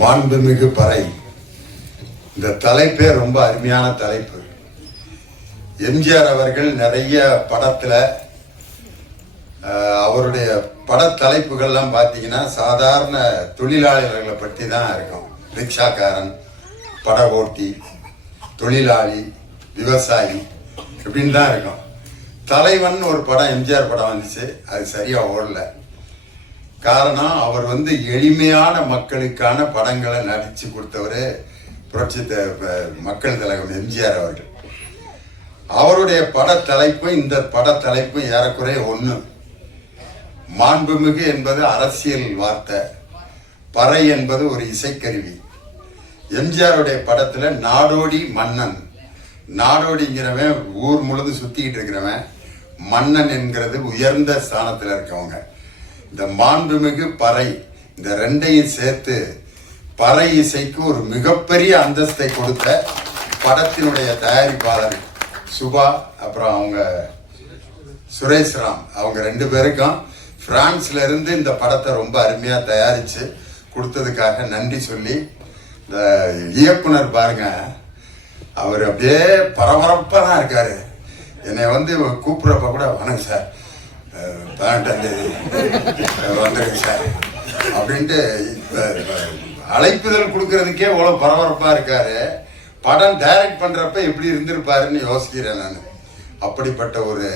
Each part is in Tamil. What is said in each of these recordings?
மாண்புமிகு பறை. இந்த தலைப்பே ரொம்ப அருமையான தலைப்பு. எம்ஜிஆர் அவர்கள் நிறைய படத்தில் அவருடைய பட தலைப்புகள்லாம் பார்த்தீங்கன்னா சாதாரண தொழிலாளர்களை பற்றி தான் இருக்கும். ரிக்ஷாக்காரன் பட ஓட்டி தொழிலாளி விவசாயி இப்படின்னு தான் இருக்கும். தலைவன் ஒரு படம் எம்ஜிஆர் படம் வந்துச்சு அது சரியாக ஓடல. காரணம் அவர் வந்து எளிமையான மக்களுக்கான படங்களை நடிச்சு கொடுத்தவர் புரட்சி மக்கள் தலைவர் எம்ஜிஆர் அவர்கள். அவருடைய பட தலைப்பும் இந்த பட தலைப்பும் ஏறக்குறைய ஒன்று மாண்புமிகு என்பது அரசியல் வார்த்தை. பறை என்பது ஒரு இசைக்கருவி. எம்ஜிஆருடைய படத்தில் நாடோடி மன்னன். நாடோடிங்கிறவன் ஊர் முழுதும் சுற்றிக்கிட்டு இருக்கிறவன். மன்னன் என்கிறது உயர்ந்த ஸ்தானத்தில் இருக்கவங்க. இந்த மாண்புமிகு பறை இந்த ரெண்டையும் சேர்த்து பறை இசைக்கு ஒரு மிகப்பெரிய அந்தஸ்தை கொடுத்த படத்தினுடைய தயாரிப்பாளர் சுபா அப்புறம் அவங்க சுரேஷ் ராம். அவங்க ரெண்டு பேருக்கும் பிரான்ஸ்ல இருந்து இந்த படத்தை ரொம்ப அருமையா தயாரிச்சு கொடுத்ததுக்காக நன்றி சொல்லி இந்த இயக்குனர் பாருங்க அவர் அப்படியே பரபரப்பா தான் இருக்காரு. என்னை வந்து கூப்பிடுறப்ப கூட வணக்கம் சார். பதினெட்டாம் தேதி வந்துருங்க சார். அப்படின்ட்டு இப்போ அழைப்புதல் கொடுக்கறதுக்கே இவ்வளோ பரபரப்பாக இருக்கார். படம் டைரக்ட் பண்ணுறப்ப எப்படி இருந்திருப்பாருன்னு யோசிக்கிறேன் நான். அப்படிப்பட்ட ஒரு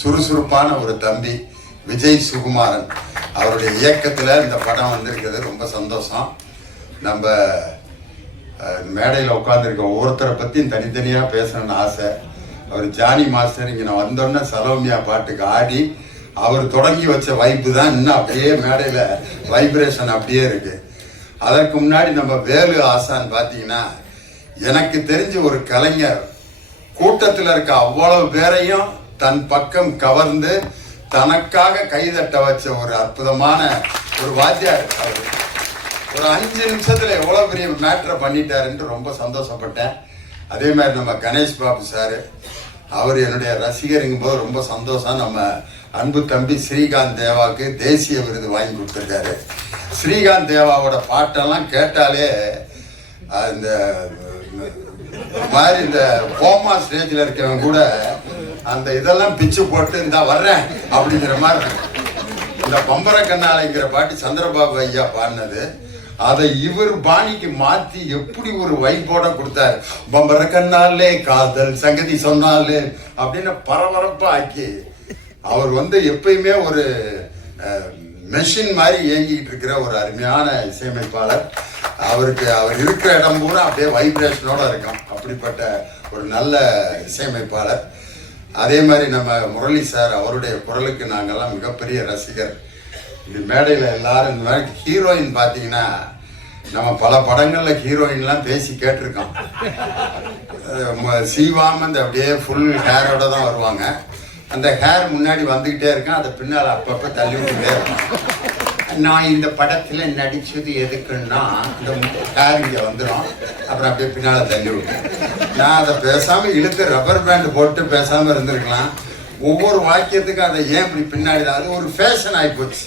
சுறுசுறுப்பான ஒரு தம்பி விஜய் சுகுமாரன். அவருடைய இயக்கத்தில் இந்த படம் வந்திருக்கிறது ரொம்ப சந்தோஷம். நம்ம மேடையில் உட்காந்துருக்க ஒவ்வொருத்தரை பற்றியும் தனித்தனியாக பேசணும்னு ஆசை. அவர் ஜானி மாஸ்டர் இங்கே நான் வந்தோடனே சலோமியா பாட்டுக்கு ஆடி அவர் தொடங்கி வச்ச வைப்பு தான் இன்னும் அப்படியே மேடையில் வைப்ரேஷன் அப்படியே இருக்கு. அதற்கு முன்னாடி நம்ம வேலு ஆசான் பார்த்தீங்கன்னா எனக்கு தெரிஞ்ச ஒரு கலைஞர். கூட்டத்தில் இருக்க அவ்வளவு பேரையும் தன் பக்கம் கவர்ந்து தனக்காக கைதட்ட வச்ச ஒரு அற்புதமான ஒரு வாத்தியார் அவர். ஒரு அஞ்சு நிமிஷத்தில் எவ்வளோ பெரிய மேட்ரை பண்ணிட்டாருன்ட்டு ரொம்ப சந்தோஷப்பட்டேன். அதே மாதிரி நம்ம கணேஷ் பாபு சார் அவர் என்னுடைய ரசிகருங்கும் போது ரொம்ப சந்தோஷம். நம்ம அன்பு தம்பி ஸ்ரீகாந்த் தேவாவுக்கு தேசிய விருது வாங்கி கொடுத்துருக்காரு. ஸ்ரீகாந்த் தேவாவோட பாட்டெல்லாம் கேட்டாலே அந்த இந்த மாதிரி இந்த கோமா ஸ்டேஜில் இருக்கவங்க கூட அந்த இதெல்லாம் பிச்சு போட்டு இந்த வர்றேன் அப்படிங்கிற மாதிரி இந்த பம்பர கண்ணாலைங்கிற பாட்டு சந்திரபாபு ஐயா பாடினது. அதை இவர் பாணிக்கு மாற்றி எப்படி ஒரு வைப்போட கொடுத்தாரு? பம்பர கண்ணாலே காதல் சங்கதி சொன்னாலே அப்படின்னு பரபரப்பாக ஆக்கி அவர் வந்து எப்பயுமே ஒரு மெஷின் மாதிரி இயங்கிட்டு இருக்கிற ஒரு அருமையான இசையமைப்பாளர். அவருக்கு அவர் இருக்கிற இடம் பூரா அப்படியே வைப்ரேஷனோட இருக்கும். அப்படிப்பட்ட ஒரு நல்ல இசையமைப்பாளர். அதே மாதிரி நம்ம முரளி சார் அவருடைய குரலுக்கு நாங்கள்லாம் மிகப்பெரிய ரசிகர். இது மேடையில் எல்லாரும் இந்த மாதிரி ஹீரோயின் பார்த்தீங்கன்னா நம்ம பல படங்களில் ஹீரோயின்லாம் பேசி கேட்டிருக்கோம். சீவாமந்த் அந்த அப்படியே ஃபுல் ஹேரோட தான் வருவாங்க. அந்த ஹேர் முன்னாடி வந்துக்கிட்டே இருக்கேன் அதை பின்னால் அப்பப்போ தள்ளி விட்டுட்டே இருக்கும். நான் இந்த படத்தில் நடித்தது எதுக்குன்னா இந்த ஹேர் இங்கே வந்துடும் அப்புறம் அப்படியே பின்னால் தள்ளி விட்டேன் நான் அதை பேசாமல் இழுத்து ரப்பர் பேண்ட் போட்டு பேசாமல் இருந்திருக்கலாம். ஒவ்வொரு வாக்கியத்துக்கும் அதை ஏன் இப்படி பின்னாடி அது ஒரு ஃபேஷன் ஆகிப்போச்சு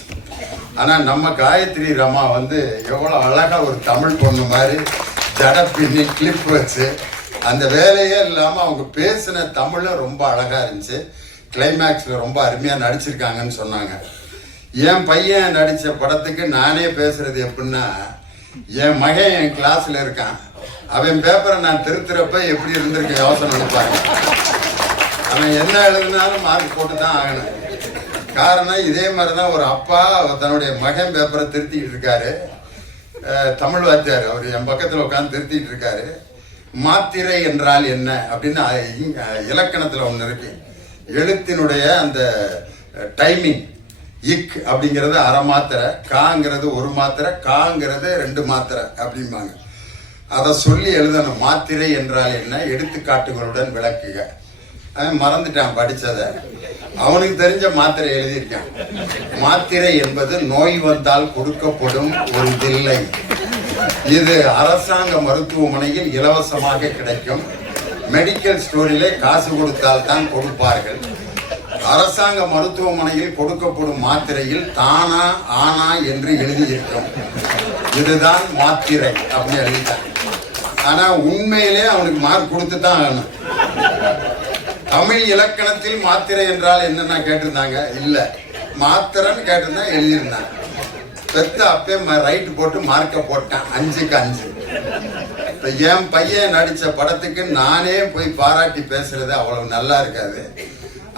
ஆனால் நம்ம காயத்ரி ரமா வந்து எவ்வளோ அழகாக ஒரு தமிழ் பொண்ணு மாதிரி ஜட பின்னி கிளிப் வச்சு அந்த வேலையே இல்லாமல் அவங்க பேசின தமிழும் ரொம்ப அழகாக இருந்துச்சு. கிளைமேக்ஸில் ரொம்ப அருமையாக நடிச்சிருக்காங்கன்னு சொன்னாங்க. என் பையன் நடித்த படத்துக்கு நானே பேசுறது எப்படின்னா என் மகன் என் கிளாஸில் இருக்கான். அவன் பேப்பரை நான் திருத்துறப்ப எப்படி இருந்திருக்க யோசனை நினைப்பாங்க அவன் என்ன எழுதினாலும் மார்க் போட்டு தான் ஆகணும். காரணம் இதே மாதிரி தான் ஒரு அப்பா தன்னுடைய மகன் பேப்பரை திருத்திக்கிட்டு இருக்காரு. தமிழ் வாத்தியார் அவர் என் பக்கத்தில் உட்காந்து திருத்திக்கிட்டு இருக்காரு. மாத்திரை என்றால் என்ன அப்படின்னு இலக்கணத்தில் ஒன்று இருக்கு. எழுத்தினுடைய அந்த டைமிங் இக் அப்படிங்கிறது அரை மாத்திரை காங்கிறது ஒரு மாத்திரை காங்கிறது ரெண்டு மாத்திரை அப்படிம்பாங்க. அதை சொல்லி எழுதணும். மாத்திரை என்றால் என்ன? எடுத்துக்காட்டுகளுடன் விளக்குக. அவன் மறந்துட்டான் படித்ததை அவனுக்கு தெரிஞ்ச மாத்திரை எழுதியிருக்கான். மாத்திரை என்பது நோய் வந்தால் கொடுக்கப்படும் ஒரு தில்லை. இது அரசாங்க மருத்துவமனையில் இலவசமாக கிடைக்கும். மெடிக்கல் ஸ்டோரிலே காசு கொடுத்தால் தான் கொடுப்பார்கள். அரசாங்க மருத்துவமனையில் கொடுக்கப்படும் மாத்திரையில் தானா ஆனா என்று எழுதியிருக்கும் இதுதான் மாத்திரை அப்படின்னு எழுதிட்டாங்க. ஆனா உண்மையிலே அவனுக்கு மார்க் கொடுத்து தான் ஆகணும். தமிழ் இலக்கணத்தில் மாத்திரை என்றால் என்னன்னா கேட்டிருந்தாங்க? இல்ல. மாத்திரைன்னு கேட்டிருந்தா எழுதியிருந்தாங்க. பெத்து அப்பே ரைட்டு போட்டு மார்க்கை போட்டேன். அஞ்சுக்கு அஞ்சு. இப்போ என் பையன் நடித்த படத்துக்கு நானே போய் பாராட்டி பேசுறது அவ்வளவு நல்லா இருக்காது.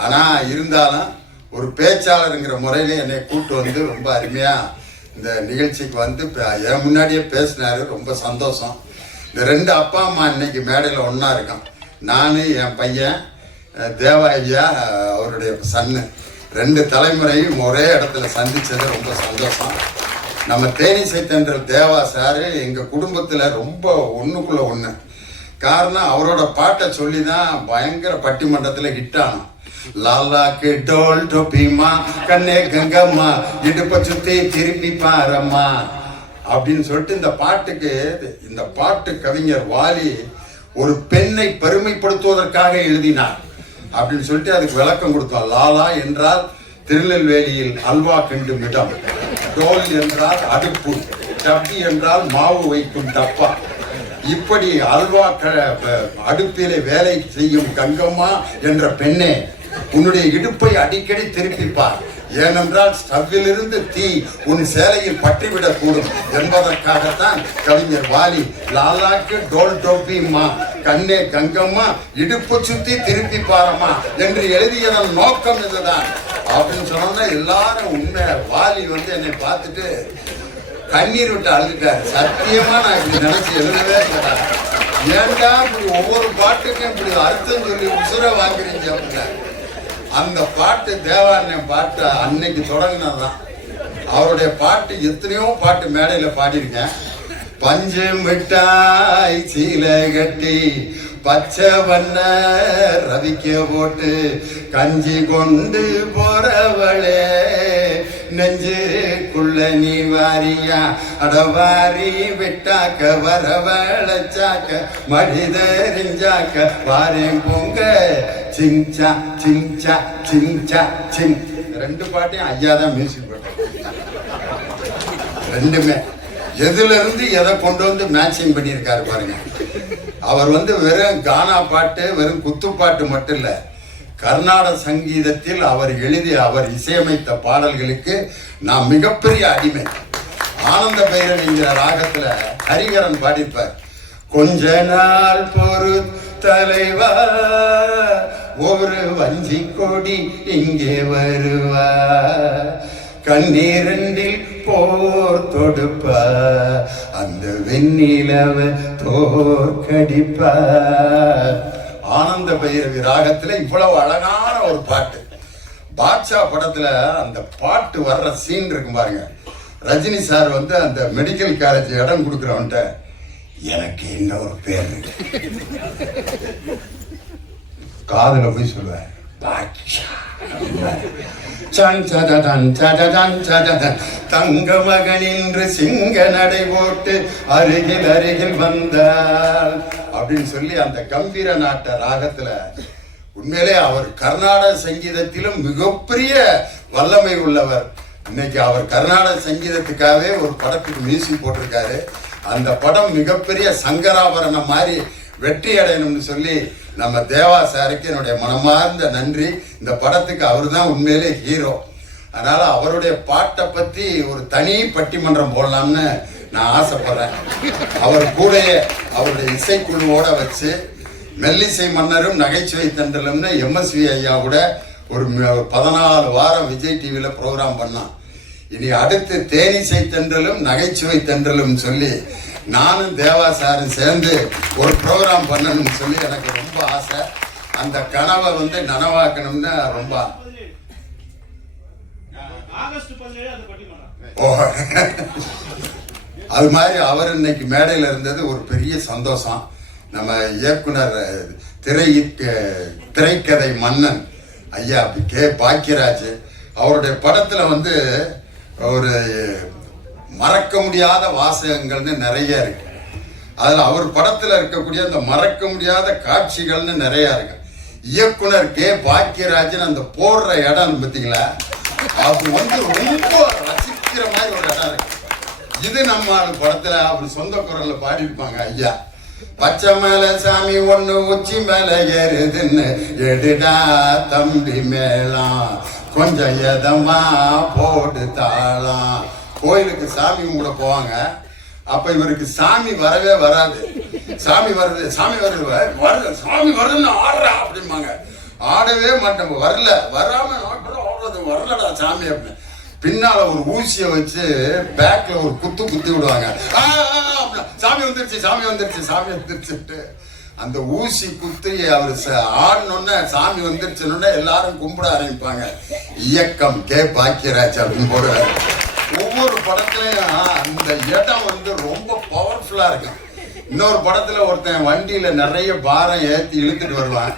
ஆனால் இருந்தாலும் ஒரு பேச்சாளருங்கிற முறையில என்னை கூட்டு வந்து ரொம்ப அருமையாக இந்த நிகழ்ச்சிக்கு வந்து இப்போ என் முன்னாடியே பேசினார். ரொம்ப சந்தோஷம். இந்த ரெண்டு அப்பா அம்மா இன்னைக்கு மேடையில் ஒன்றா இருக்கான். நான் என் பையன் தேவா ஐயா அவருடைய சன்னு. ரெண்டு தலைமுறையும் ஒரே இடத்துல சந்தித்தது ரொம்ப சந்தோஷம். நம்ம தேனி தென்றல் தேவா சார் எங்கள் குடும்பத்தில் ரொம்ப ஒன்றுக்குள்ளே ஒன்று காரணம் அவரோட பாட்டை சொல்லி தான் பயங்கர பட்டிமன்றத்தில் ஹிட் ஆனோம் லாலாக்கு டோல் டொப்பிமா கண்ணே கங்கம்மா இடுப்ப சுத்தி திருப்பி பாரம்மா அப்படின்னு சொல்லிட்டு இந்த பாட்டுக்கு இந்த பாட்டு கவிஞர் வாலி ஒரு பெண்ணை பெருமைப்படுத்துவதற்காக எழுதினார் அப்படின்னு சொல்லிட்டு அதுக்கு விளக்கம் கொடுத்தோம் லாலா என்றால் திருநெல்வேலியில் அல்வா கிண்டும் இடம். டோல் என்றால் அடுப்பு டப்பி என்றால் மாவு வைக்கும் டப்பா. இப்படி அல்வா க- அடுப்பிலே வேலை செய்யும் கங்கம்மா என்ற பெண்ணே உன்னுடைய இடுப்பை அடிக்கடி திருப்பிப்பார். ஏனென்றால் ஸ்டவ்விலிருந்து தீ உன் சேலையில் பற்றிவிடக்கூடும் என்பதற்காகத்தான் கவிஞர் வாலி லாலாக்கு டோல் டோப்பிம்மா கண்ணே கங்கம்மா இடுப்பு சுத்தி திருப்பி பாரம்மா என்று எழுதியதன் நோக்கம் இதுதான். அப்படின்னு சொன்னா எல்லாரும் உண்மை வாலி வந்து என்னை பார்த்துட்டு கண்ணீர் விட்டு அழுதுட்டாரு. சத்தியமா நான் இப்படி நினைச்சு எழுதவே மாட்டேன். ஏன்டா இப்படி ஒவ்வொரு பாட்டுக்கும் இப்படி அர்த்தம் சொல்லி உசுர வாங்குறீங்க அப்படின்னா அந்த பாட்டு தேவாரண்யம் பாட்டு அன்னைக்கு தொடங்கினதுதான். அவருடைய பாட்டு எத்தனையோ பாட்டு மேடையில பாடியிருக்கேன். பஞ்சு மிட்டாய் சீலை கட்டி பச்சை வண்ண ரவிக்க போட்டு கஞ்சி கொண்டு போறவளே. நெஞ்சுக்குள்ள நீ வாரியா? அடவாரி விட்டாக்க வரவழைச்சாக்க மடிதறிஞ்சாக்க வாரேன் பொங்க. சிங்சா சிங்சா சிங்சா சிங் ரெண்டு பாட்டையும் ஐயா தான் மியூசிக் போட்டோம் ரெண்டுமே. எதுல இருந்து எதை கொண்டு வந்து மேட்சிங் பண்ணியிருக்காரு பாருங்க. அவர் வந்து வெறும் கானா பாட்டு வெறும் குத்துப்பாட்டு மட்டும் இல்ல கர்நாடக சங்கீதத்தில் அவர் எழுதி அவர் இசையமைத்த பாடல்களுக்கு நான் மிகப்பெரிய அடிமை. ஆனந்த பைரவிங்கிற ராகத்துல ஹரிகரன் பாடிப்பார் கொஞ்ச நாள் பொறு தலைவா ஒரு வஞ்சி கொடி இங்கே வருவா. கண்ணீரண்டில் போர் தொடுப்ப. அந்த வெண்ணிலவ தோற்கடிப்ப. ஆனந்த பைரவி ராகத்துல இவ்வளவு அழகான ஒரு பாட்டு. பாட்ஷா படத்துல அந்த பாட்டு வர்ற சீன் இருக்கும் பாருங்க. ரஜினி சார் வந்து அந்த மெடிக்கல் காலேஜ் இடம் கொடுக்குறவன்ட்ட எனக்கு இன்னொரு பேர் இருக்கு. காதுல போய் சொல்லுவேன். தங்க மகன் என்று சிங்க நடை போட்டு அருகில் அருகில் வந்தார். அப்படின்னு சொல்லி அந்த கம்பீர நாட்ட ராகத்துல உண்மையிலே அவர் கர்நாடக சங்கீதத்திலும் மிகப்பெரிய வல்லமை உள்ளவர். இன்னைக்கு அவர் கர்நாடக சங்கீதத்துக்காகவே ஒரு படத்துக்கு மியூசிக் போட்டிருக்காரு. அந்த படம் மிகப்பெரிய சங்கராபரணம் மாதிரி வெற்றி அடையணும்னு சொல்லி நம்ம தேவா சாருக்கு என்னுடைய மனமார்ந்த நன்றி. இந்த படத்துக்கு அவர் தான் உண்மையிலே ஹீரோ அதனால் அவருடைய பாட்டை பற்றி ஒரு தனி பட்டிமன்றம் போடலாம்னு நான் ஆசைப்படுறேன். அவர் கூடயே அவருடைய இசைக்குழுவோட வச்சு மெல்லிசை மன்னரும் நகைச்சுவை தண்டலும்னு எம்எஸ்வி ஐயா கூட ஒரு பதினாலு வாரம் விஜய் டிவியில் ப்ரோக்ராம் பண்ணான். இனி அடுத்து தேனிசை தென்றலும் நகைச்சுவை தென்றலும் சொல்லி நானும் தேவா சாரும் சேர்ந்து ஒரு ப்ரோக்ராம் பண்ணணும்னு சொல்லி எனக்கு ரொம்ப ஆசை. அந்த கனவை வந்து நனவாக்கணும்னு ரொம்ப அது மாதிரி அவர் இன்னைக்கு மேடையில் இருந்தது ஒரு பெரிய சந்தோஷம். நம்ம இயக்குனர் திரை திரைக்கதை மன்னன் ஐயா கே பாக்கியராஜ் அவருடைய படத்துல வந்து ஒரு மறக்க முடியாத வாசகங்கள்னு நிறைய இருக்கு. அதில் அவர் படத்தில் இருக்கக்கூடிய அந்த மறக்க முடியாத காட்சிகள்னு நிறைய இருக்கு. இயக்குனர் கே பாக்கியராஜன் அந்த போடுற இடம் பார்த்தீங்களா அது வந்து ரொம்ப ரசிக்கிற மாதிரி ஒரு இடம் இருக்கு. இது நம்ம ஆளு படத்துல அவர் சொந்த குரல்ல பாடியிருப்பாங்க ஐயா. பச்சை மேல சாமி ஒண்ணு உச்சி மேல ஏறுதுன்னு எடுடா தம்பி மேலாம். கொஞ்சம் எதமா போடு தாளாம். கோயிலுக்கு சாமி கும்பிட போவாங்க. அப்ப இவருக்கு சாமி வரவே வராது. சாமி வருது சாமி வருது வருது சாமி வருதுன்னு ஆடுறா அப்படிம்பாங்க. ஆடவே மாட்டோம் வரல. வராம ஆடுறது வரலடா சாமி அப்படின்னு. பின்னால ஒரு ஊசியை வச்சு பேக்ல ஒரு குத்து குத்தி விடுவாங்க. சாமி வந்துருச்சு சாமி வந்துருச்சு சாமி வந்துருச்சுட்டு அந்த ஊசி குத்தி அவர் ஆடணுன்னு சாமி வந்துருச்சுன்னு எல்லாரும் கும்பிட ஆரம்பிப்பாங்க. இயக்கம் கே பாக்கியராஜ் அப்படின்னு போடுவாரு. ஒவ்வொரு படத்துலயும் அந்த இடம் வந்து ரொம்ப பவர்ஃபுல்லா இருக்கும் இன்னொரு படத்துல ஒருத்தன் வண்டியில நிறைய பாரம் ஏத்தி இழுத்துட்டு வருவான்.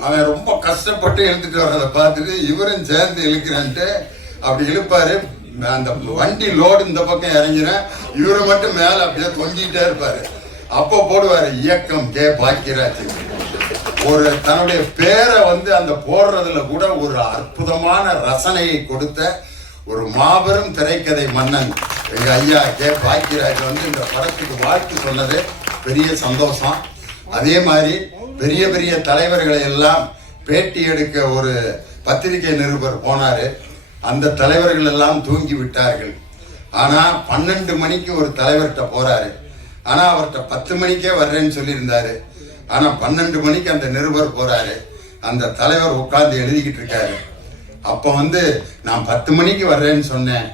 அவன் ரொம்ப கஷ்டப்பட்டு இழுத்துட்டு வர்றதை பார்த்துட்டு இவரும் சேர்ந்து இழுக்கிறான்ட்டு அப்படி இழுப்பாரு. அந்த வண்டி லோடு இந்த பக்கம் இறங்கினேன் இவரை மட்டும் மேல அப்படியே தொங்கிட்டே இருப்பாரு. அப்போ போடுவாரு இயக்கம் கே. பாக்கியராஜ். ஒரு தன்னுடைய பேரை வந்து அந்த போடுறதுல கூட ஒரு அற்புதமான ரசனையை கொடுத்த ஒரு மாபெரும் திரைக்கதை மன்னன். எங்க ஐயா கே. பாக்கியராஜ் வந்து இந்த படத்துக்கு வாழ்த்து சொன்னது பெரிய சந்தோஷம். அதே மாதிரி பெரிய பெரிய தலைவர்களை எல்லாம் பேட்டி எடுக்க ஒரு பத்திரிகை நிருபர் போனார். அந்த தலைவர்கள் எல்லாம் தூங்கி விட்டார்கள். ஆனால் பன்னெண்டு மணிக்கு ஒரு தலைவர்கிட்ட போகிறாரு ஆனால் அவர்கிட்ட பத்து மணிக்கே வர்றேன்னு சொல்லியிருந்தாரு. ஆனால் பன்னெண்டு மணிக்கு அந்த நிருபர் போகிறாரு அந்த தலைவர் உட்கார்ந்து எழுதிக்கிட்டு இருக்காரு. அப்போ வந்து நான் பத்து மணிக்கு வர்றேன்னு சொன்னேன்.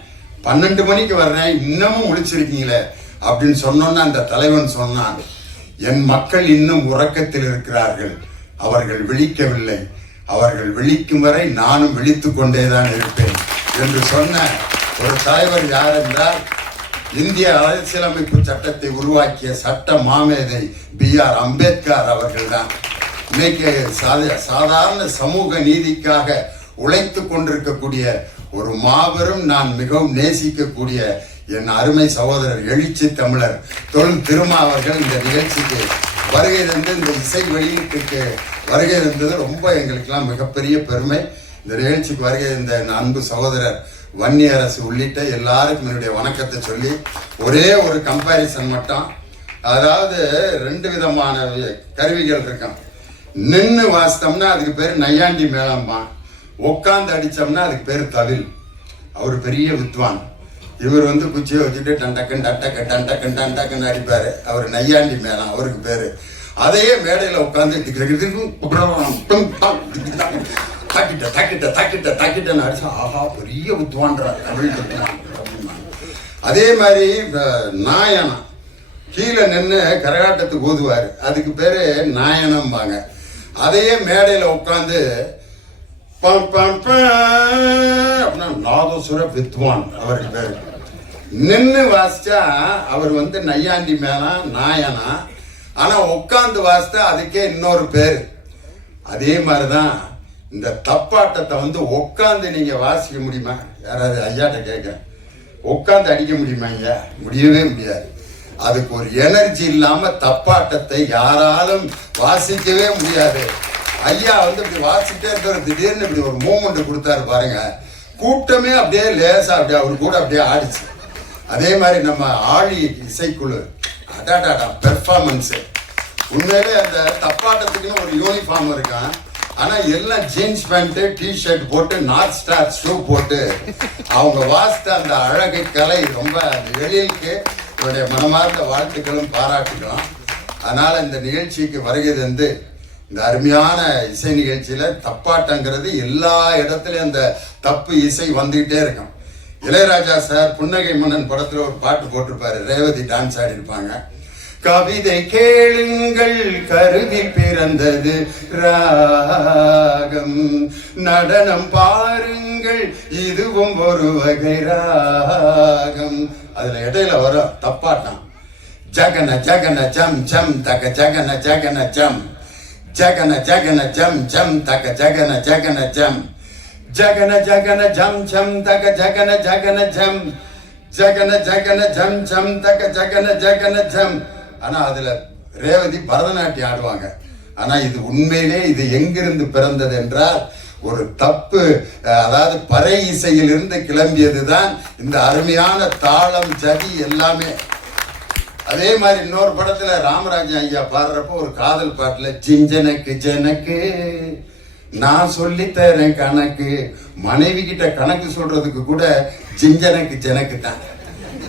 பன்னெண்டு மணிக்கு வர்றேன். இன்னமும் முழிச்சிருக்கீங்களே? அப்படின்னு சொன்னோன்னு அந்த தலைவன் சொன்னான். என் மக்கள் இன்னும் உறக்கத்தில் இருக்கிறார்கள். அவர்கள் விழிக்கவில்லை. அவர்கள் விழிக்கும் வரை நானும் விழித்துக் கொண்டேதான் இருப்பேன் என்று சொன்ன ஒரு தலைவர் யார் என்றால் இந்திய அரசியலமைப்பு சட்டத்தை உருவாக்கிய சட்ட மாமேதை பி ஆர் அம்பேத்கர் அவர்கள்தான். இன்னைக்கு சாத- சாதாரண சமூக நீதிக்காக உழைத்து கொண்டிருக்கக்கூடிய ஒரு மாபெரும் நான் மிகவும் நேசிக்கக்கூடிய என் அருமை சகோதரர் எழுச்சி தமிழர் தொல் திருமா அவர்கள் இந்த நிகழ்ச்சிக்கு வருகை தந்து இந்த இசை வெளியீட்டுக்கு வருகை தந்தது. ரொம்ப எங்களுக்கெல்லாம் மிகப்பெரிய பெருமை. இந்த நிகழ்ச்சிக்கு வருகை தந்த என் அன்பு சகோதரர் வன்னி அரசு உள்ளிட்ட எல்லாருக்கும் என்னுடைய வணக்கத்தை சொல்லி ஒரே ஒரு கம்பாரிசன் மட்டும். அதாவது ரெண்டு விதமான கருவிகள் இருக்கும். நின்று வாசித்தோம்னா அதுக்கு பேர் நையாண்டி மேளம்பான். உட்காந்து அடித்தோம்னா அதுக்கு பேர் தவில். அவர் பெரிய வித்வான். இவர் வந்து குச்சியை வச்சுட்டு டண்டக்கன் டண்டக்க டண்டக்கன் டண்டக்கன் அடிப்பார். அவர் நையாண்டி மேலாம் அவருக்கு பேர். அதையே மேடையில் உட்காந்து தாக்கிட்ட தாக்கிட்ட தாக்கிட்ட தாக்கிட்டன்னு அடிச்சா ஆஹா பெரிய வித்வான்றார் தமிழ் வித்வான். அப்படிம்பாங்க. அதே மாதிரி நாயனா. நாயனம் கீழே நின்று கரகாட்டத்துக்கு ஓதுவார். அதுக்கு பேர் நாயனம்பாங்க. அதையே மேடையில் உட்காந்து அப்படின்னா நாதசுர வித்வான் அவருக்கு பேர் நின்று வாசிச்சா அவர் வந்து நையாண்டி மேனா நாயனா. ஆனா உட்காந்து வாசித்தா அதுக்கே இன்னொரு பேர். அதே மாதிரிதான் இந்த தப்பாட்டத்தை வந்து உட்காந்து நீங்க வாசிக்க முடியுமா? யாராவது ஐயாட்ட கேட்க. உட்காந்து அடிக்க முடியுமா ஐயா? முடியவே முடியாது. அதுக்கு ஒரு எனர்ஜி இல்லாம தப்பாட்டத்தை யாராலும் வாசிக்கவே முடியாது. ஐயா வந்து இப்படி வாசிட்டே இருக்கிற திடீர்னு இப்படி ஒரு மூமெண்ட் கொடுத்தாரு பாருங்க. கூட்டமே அப்படியே லேசா அப்படியே அவர் கூட அப்படியே ஆடிச்சு. அதே மாதிரி நம்ம ஆழி இசைக்குழு. அடாடாடா பெர்ஃபார்மன்ஸு உண்மையிலே அந்த தப்பாட்டத்துக்குன்னு ஒரு யூனிஃபார்ம் இருக்கான். ஆனா எல்லாம் ஜீன்ஸ் பேண்ட்டு டி ஷர்ட் போட்டு நார்த் ஸ்டார் ஷூ போட்டு அவங்க வாசித்த அந்த அழகு கலை ரொம்ப அந்த எழிலுக்கு என்னுடைய மனமார்ந்த வாழ்த்துக்களும் பாராட்டுகளும். அதனால இந்த நிகழ்ச்சிக்கு வருகை வந்து இந்த அருமையான இசை நிகழ்ச்சியில தப்பாட்டங்கிறது எல்லா இடத்துலயும் அந்த தப்பு இசை வந்துகிட்டே இருக்கும். இளையராஜா சார் புன்னகை மன்னன் படத்துல ஒரு பாட்டு போட்டிருப்பாரு ரேவதி டான்ஸ் ஆடி இருப்பாங்க கவிதை கேளுங்கள் கருவி பிறந்தது ராகம். நடனம் பாருங்கள் இதுவும் ஒரு வகை ராகம். அதுல இடையில வரும் தப்பாட்டம். ஜகன ஜகன ஜம் ஜம் தக ஜகன ஜகன ஜம். ஜகன ஜகன ஜம் ஜம் தக ஜகன ஜகன ஜம் ஜகன ஜகன ஜம் ஜம் தக ஜகன ஜகன ஜம் ஜகன ஜகன ஜம் ஜம் தக ஜகன ஜகன ஜம் ஆனா அதுல ரேவதி பரதநாட்டியம் ஆடுவாங்க. ஆனா இது உண்மையிலே இது எங்கிருந்து பிறந்தது என்றால் ஒரு தப்பு அதாவது பறை இசையிலிருந்து கிளம்பியதுதான் இந்த அருமையான தாளம் ஜதி எல்லாமே. அதே மாதிரி இன்னொரு படத்துல ராமராஜன் ஐயா பாடுறப்போ ஒரு காதல் பாட்டுல ஜிஞ்சனக்கு ஜனக்கு நான் சொல்லித்தரேன் கணக்கு. மனைவி கிட்ட கணக்கு சொல்றதுக்கு கூட ஜிஞ்சனக்கு ஜனக்கு தான்.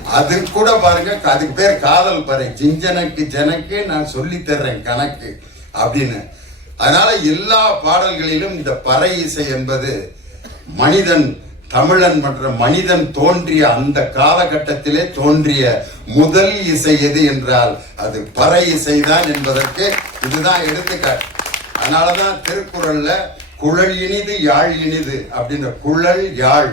அது கூட பாருங்க அதுக்கு பேர் காதல் பறை. ஜிஞ்சனக்கு ஜனக்கு நான் சொல்லித்தர்றேன் கணக்கு. அப்படின்னு. அதனால எல்லா பாடல்களிலும் இந்த பறை இசை என்பது மனிதன் தமிழன் மற்றும் மனிதன் தோன்றிய அந்த காலகட்டத்திலே தோன்றிய முதல் இசை எது என்றால் அது பறை இசைதான் என்பதற்கு இதுதான் எடுத்துக்காட்டு. அதனாலதான் திருக்குறள்ல குழல் இனிது யாழ் இனிது அப்படின்ற குழல் யாழ்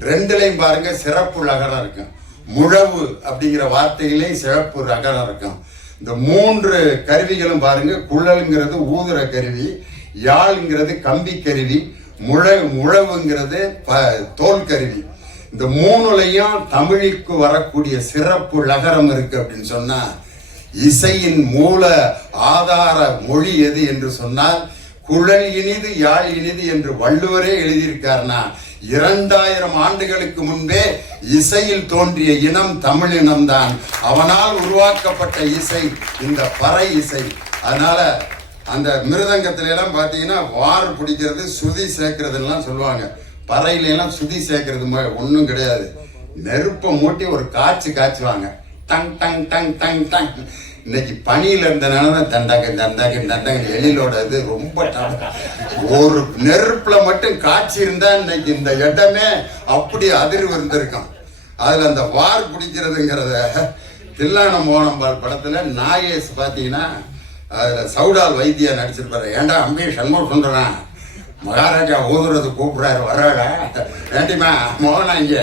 ரெண்டுலையும் பாருங்க சிறப்பு ரகரம் இருக்கும். முழவு அப்படிங்கிற வார்த்தையிலையும் சிறப்பு ரகரம் இருக்கும். இந்த மூன்று கருவிகளும் பாருங்க குழல்ங்கிறது ஊதுற கருவி யாழ்ங்கிறது கம்பி கருவி முழ முழவுங்கிறது ப தோல் கருவி. இந்த மூணுலையும் தமிழுக்கு வரக்கூடிய சிறப்பு லகரம் இருக்கு அப்படின்னு சொன்னா இசையின் மூல ஆதார மொழி எது என்று சொன்னால் குழல் இனிது யாழ் இனிது என்று வள்ளுவரே எழுதியிருக்காருனா இரண்டாயிரம் ஆண்டுகளுக்கு முன்பே இசையில் தோன்றிய இனம் தமிழ் இனம்தான். அவனால் உருவாக்கப்பட்ட இசை இந்த பறை இசை. அதனால அந்த மிருதங்கத்துல எல்லாம் பாத்தீங்கன்னா வார் பிடிக்கிறது சுதி சேர்க்கறதுலாம் சொல்லுவாங்க. பறையில எல்லாம் சுதி சேர்க்கறது ஒன்றும் கிடையாது. நெருப்பை மூட்டி ஒரு காய்ச்சி காய்ச்சுவாங்க. டங் டங் டங் டங் டங். இன்னைக்கு பனியில் இருந்தனால தான் தண்டாக்க தண்டாக்க தண்டாக்க எழிலோட இது ரொம்ப ஒரு நெருப்புல மட்டும் காய்ச்சி இருந்தா இன்னைக்கு இந்த இடமே அப்படி அதிர்வு இருந்திருக்கும். அதுல அந்த வார் பிடிக்கிறதுங்கிறத தில்லான மோனம்பால் படத்துல நாகேஷ் பாத்தீங்கன்னா அதில் சவுடால் வைத்தியா நடிச்சிருப்பாரு. ஏன்டா அம்பி சண்முக சுந்தரன்? மகாராஜா ஓதுறது கூப்பிடுறாரு வராடா ஏண்டிமா மோகனா இங்கே.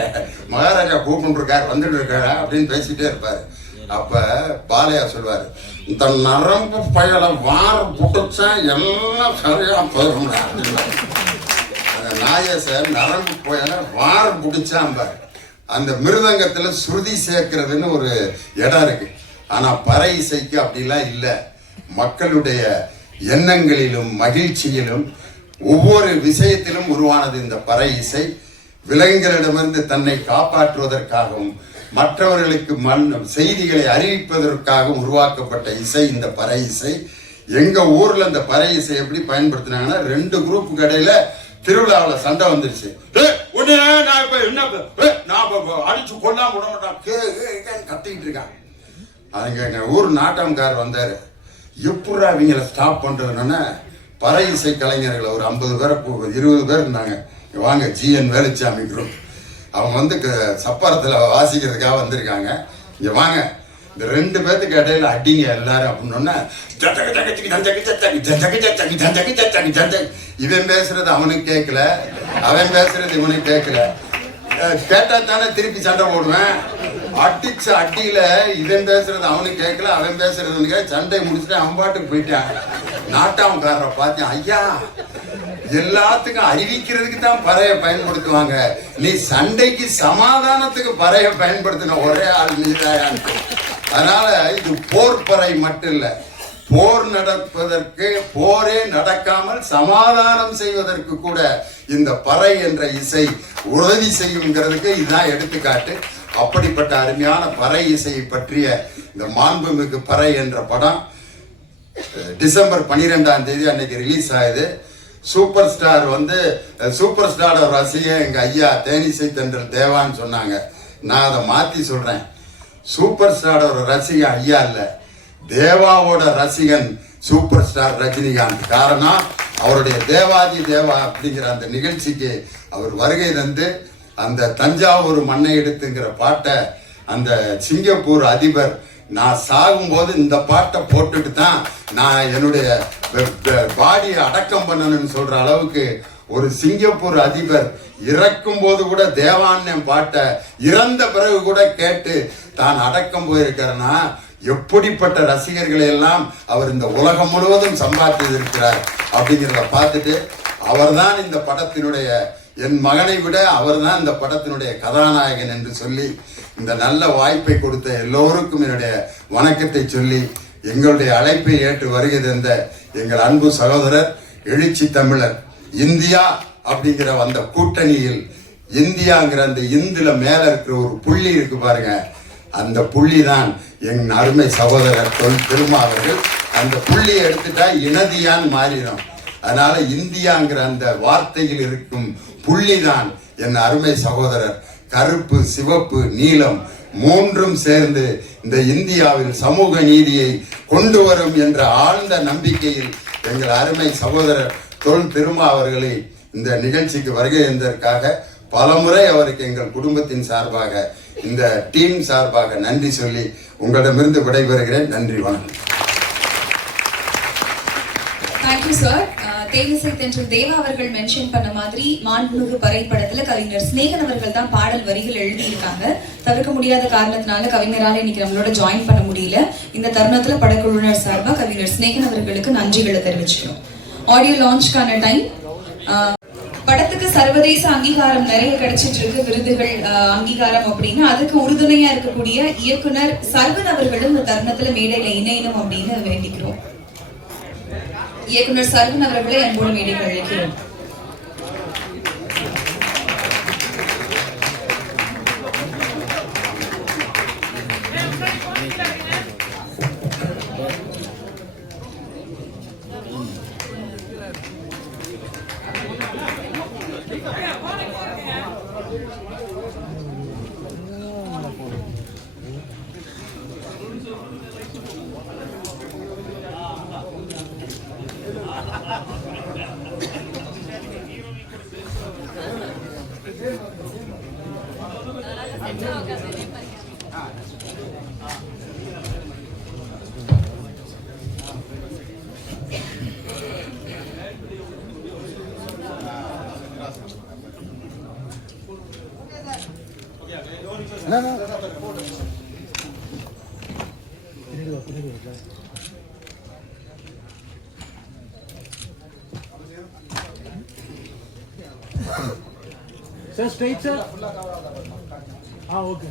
மகாராஜா கூப்பிட்டுருக்காரு வந்துட்டு இருக்காரா? அப்படின்னு பேசிகிட்டே இருப்பார். அப்போ பாலையா சொல்லுவார் இந்த நரம்பு பயலை வார புட்டுச்சா எல்லாம் சரியாக போயிடும்டா அந்த நாயச நரம்பு பயலை வார புடிச்சான் பாரு அந்த மிருதங்கத்தில் ஸ்ருதி சேர்க்கறதுன்னு ஒரு இடம் இருக்குது ஆனால் பறை இசைக்கு அப்படிலாம் இல்லை. மக்களுடைய எண்ணங்களிலும் மகிழ்ச்சியிலும் ஒவ்வொரு விஷயத்திலும் உருவானது இந்த பறை இசை விலங்குகளிடமிருந்து தன்னை காப்பாற்றுவதற்காகவும் மற்றவர்களுக்கு மண் செய்திகளை அறிவிப்பதற்காகவும் உருவாக்கப்பட்ட இசை இந்த பறை இசை எங்கள் ஊரில் இந்த பறை இசை எப்படி பயன்படுத்தினாங்கன்னா ரெண்டு குரூப் கடையில் திருவிழாவில் சண்டை வந்துருச்சு. உடனே நான் இப்போ என்ன நான் அடிச்சு கொல்லாம விட மாட்டான். கே கத்திக்கிட்டு இருக்கான். அதுங்க எங்க ஊர் நாட்டம்கார் வந்தார். எப்படா அவங்கள ஸ்டாப் பண்ணுறதுனா பற இசை கலைஞர்கள் ஒரு ஐம்பது பேரை இருபது பேர் இருந்தாங்க. வாங்க ஜிஎன் வேலுச்சாமி குரூப் அவங்க வந்து க- வாசிக்கிறதுக்காக வந்திருக்காங்க. இங்கே வாங்க. இந்த ரெண்டு பேர்த்து இடையில அடிங்க எல்லாரும் அப்படின்னோன்னா இவன் பேசுறது அவனுக்கு கேட்கல அவன் பேசுறது இவனுக்கு கேட்கல கேட்டா தானே திருப்பி சண்டை போடுவேன். அடிச்ச அட்டியில இவன் பேசுறது அவனுக்கு கேட்கல அவன் பேசுறதுன்னு சண்டை முடிச்சுட்டு அவன் பாட்டுக்கு போயிட்டான். நாட்டாமக்காரரை பார்த்தேன் ஐயா எல்லாத்துக்கும் அறிவிக்கிறதுக்கு தான் பறைய பயன்படுத்துவாங்க. நீ சண்டைக்கு சமாதானத்துக்கு பறைய பயன்படுத்தின ஒரே ஆள் நீதாயான்ட்டு அதனால இது போர் பறை மட்டும் இல்லை. போர் நடப்பதற்கு போரே நடக்காமல் சமாதானம் செய்வதற்கு கூட இந்த பறை என்ற இசை உதவி செய்யுங்கிறதுக்கு இதுதான் எடுத்துக்காட்டு. அப்படிப்பட்ட அருமையான பறை இசையை பற்றிய இந்த மாண்புமிகு பறை என்ற படம் டிசம்பர் பன்னிரெண்டாம் தேதி அன்னைக்கு ரிலீஸ் ஆகுது. சூப்பர் ஸ்டார் வந்து சூப்பர் ஸ்டாரோட ரசிகன் எங்க ஐயா தேனிசை தென்றல் தேவான்னு சொன்னாங்க. நான் அதை மாத்தி சொல்றேன். சூப்பர் ஸ்டாரோட ரசிகன் ஐயா இல்லை. தேவாவோட ரசிகன் சூப்பர் ஸ்டார் ரஜினிகாந்த். காரணம் அவருடைய தேவாதி தேவா அப்படிங்கிற அந்த நிகழ்ச்சிக்கு அவர் வருகை தந்து அந்த தஞ்சாவூர் மண்ணை எடுத்துங்கிற பாட்டை அந்த சிங்கப்பூர் அதிபர் நான் சாகும்போது இந்த பாட்டை போட்டுட்டு தான் நான் என்னுடைய பாடியை அடக்கம் பண்ணணும்னு சொல்ற அளவுக்கு ஒரு சிங்கப்பூர் அதிபர் இறக்கும் போது கூட தேவாண்ணன் பாட்டை இறந்த பிறகு கூட கேட்டு தான் அடக்கம் போயிருக்கிறேன்னா எப்படிப்பட்ட ரசிகர்களை எல்லாம் அவர் இந்த உலகம் முழுவதும் சம்பாதித்திருக்கிறார் அப்படிங்கிறத பார்த்துட்டு அவர்தான் இந்த படத்தினுடைய என் மகனை விட அவர்தான் இந்த படத்தினுடைய கதாநாயகன் என்று சொல்லி இந்த நல்ல வாய்ப்பை கொடுத்த எல்லோருக்கும் என்னுடைய வணக்கத்தை சொல்லி எங்களுடைய அழைப்பை ஏற்று வருகை தந்த எங்கள் அன்பு சகோதரர் எழுச்சி தமிழர் இந்தியா அப்படிங்கிற அந்த கூட்டணியில் இந்தியாங்கிற அந்த இந்துல மேல இருக்கிற ஒரு புள்ளி இருக்கு பாருங்க. அந்த புள்ளி தான் என் அருமை சகோதரர் தொல் திருமா அவர்கள். அந்த புள்ளியை எடுத்துட்டா இனதியான் மாறிடும் அதனால இந்தியாங்கிற அந்த வார்த்தையில் இருக்கும் புள்ளி தான் என் அருமை சகோதரர். கருப்பு சிவப்பு நீலம் மூன்றும் சேர்ந்து இந்த இந்தியாவில் சமூக நீதியை கொண்டு வரும் என்ற ஆழ்ந்த நம்பிக்கையில் எங்கள் அருமை சகோதரர் தொல் திருமா அவர்களை இந்த நிகழ்ச்சிக்கு வருகை இருந்ததற்காக பலமுறை அவருக்கு எங்கள் குடும்பத்தின் சார்பாக இந்த டீம் சார்பாக நன்றி சொல்லி உங்களிடமிருந்து விடைபெறுகிறேன். நன்றி வணக்கம். தேங்க்யூ சார் தேனிசை தென்று தேவா அவர்கள் மென்ஷன் பண்ண மாதிரி மாண்புமிகு பறைப்படத்துல கவிஞர் ஸ்நேகன் அவர்கள் தான் பாடல் வரிகள் எழுதியிருக்காங்க. தவிர்க்க முடியாத காரணத்தினால கவிஞரால இன்னைக்கு நம்மளோட ஜாயின் பண்ண முடியல. இந்த தருணத்துல படக்குழுவினர் சார்பாக கவிஞர் ஸ்நேகன் அவர்களுக்கு நன்றிகளை தெரிவிச்சுக்கிறோம். ஆடியோ லான்ச்க்கான டைம் சர்வதேச அங்கீகாரம் நிறைய கிடைச்சிட்டு இருக்கு விருதுகள் அங்கீகாரம் அப்படின்னு. அதுக்கு உறுதுணையா இருக்கக்கூடிய இயக்குனர் சர்வன் அவர்களும் இந்த தருணத்துல மேடையில இணையணும் அப்படின்னு வேண்டிக்கிறோம். இயக்குனர் சர்வன் அவர்களை அன்போடு மேடைக்கு அழைக்கிறோம். Sir straight sir ah okay